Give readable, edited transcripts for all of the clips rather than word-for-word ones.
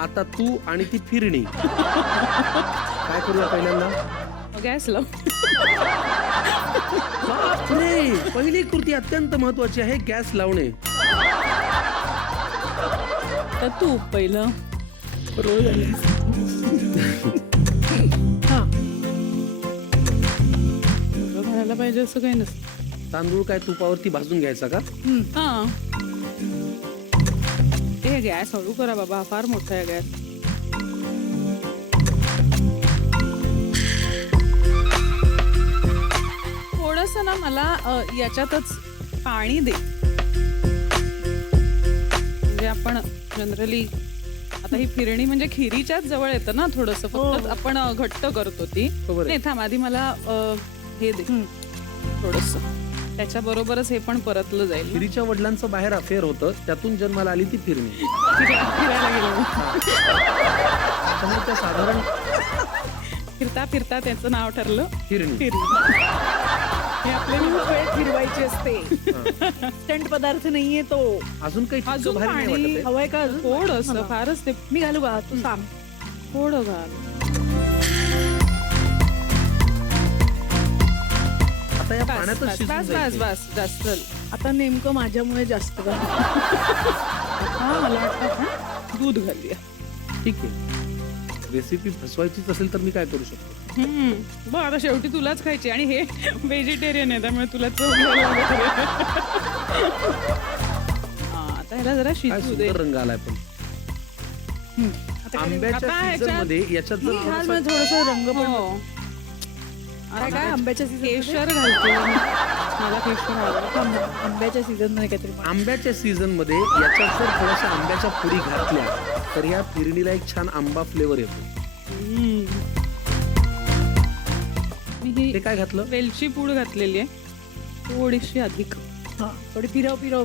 आता तू आणि ती फिरणी. काय करूया पहिल्यांदा? गॅस लाव. बापरे, पहिली कृती अत्यंत महत्वाची आहे, गॅस लावणे. तर तू पहिलं रोल घालायला पाहिजे असं काही नसतं. तांदूळ काय तुपावरती भाजून घ्यायचा का? हा, हे गॅस हळू करा बाबा, फार मोठा आहे गॅस. थोडस ना मला याच्यातच पाणी दे, म्हणजे आपण जनरली आता ही फिरणी म्हणजे खिरीच्याच जवळ येतं ना थोडस, फक्त आपण घट्ट करतो ती. नाही थांब, आधी मला हे दे थोडस, त्याच्या बरोबरच हे पण परतलं जाईल. फिरीच्या वडिलांचं बाहेर अफेअर होतं, त्यातून जन्माला आली ती फिरणी. फिरायला गेलो, त्यामुळे त्या साधारण फिरता फिरता त्याचं नाव ठरलं फिरणी. हे आपल्याला वेळ फिरवायची असते. स्टंट पदार्थ नाहीये तो. अजून काही अजून भारी नाही पाणी वाटत आहे? हवंय का अजून? थोडंसं, फारच ते. मी घालू का? तू सांग. थोडं घाल. आता या बस पाण्यातच बस शिजून बस जाईल ते. बस जास्त. आता नेमकं माझ्यामुळे जास्त का? हा, मला वाटतं आपण दूध घालूया. ठीक आहे, रेसिपी फसवायचीच असेल तर मी काय करू शकतो? बघ आता शेवटी तुलाच खायची, आणि हे व्हेजिटेरियन आहे त्यामुळे तुला चव घ्यायला लागेल. आता ह्याला जरा काय शिजू दे. सुंदर रंग आलाय. पण आता काय? आंब्याच्या आता सीझन मध्ये याच्यात जर घाल थोडासा- ना थोडस रंग पण. हो. अरे काय आंब्याच्या सीझन केशर घालते मला, केशर आवडतं. आंब्याच्या सीझन मध्ये काहीतरी म्हण. आंब्याच्या सीझन मध्ये याच्यात जर थोड्याशा आंब्याच्या पुडी घातल्या तर या फिरणीला एक छान आंबा फ्लेवर येतो. मी ही ते काय घातलं? वेलची पूड घातलेली आहे, थोडीशी अधिक. हा, थोडी फिरव. आता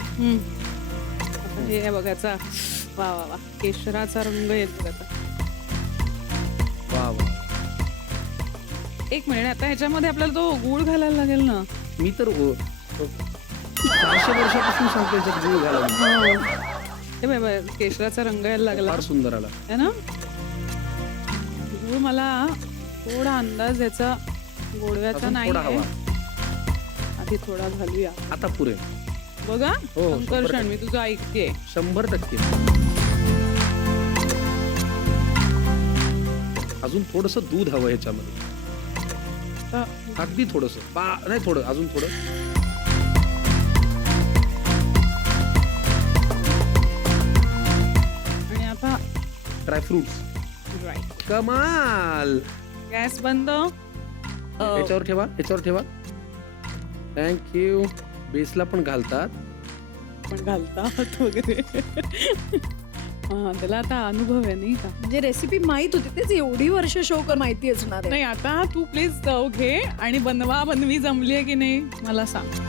हे बघायचा, वा वा वा, केशराचा रंग येतो आता. वा वा. एक मिनिट, आता ह्याच्यामध्ये आपल्याला तो गूळ घालायला लागेल ना. मी तर 400 वर्षापासून सांगतो याच्यात गुळ घालावं. हे बाबा, केशराचा रंग यायला लागला फार सुंदर आला. है ना. गूळ मला थोडा अंदाज याचा गोडव्याचा अजून नाही थोडा आहे. हवा. आधी थोडा घालूया आता पुरे. बघा. हो, संकर्षण, मी तुझं ऐकतेय. 100%. अजून थोडस दूध हवं ह्याच्यामध्ये, अगदी थोडस. नाही, थोडं अजून थोडं. आणि आता ड्रायफ्रुट्स. राईट, कमाल. गॅस बंद. याच्यावर ठेवा. थँक्यू. बेसला पण घालतात. पण घालतात वगैरे. हा, त्याला आता अनुभव आहे नाही का. म्हणजे रेसिपी माहित होती, तेच एवढी वर्ष शो कर माहिती असणार आहे. नाही, आता तू प्लीज चव घे आणि बनवी जमली आहे की नाही मला सांग.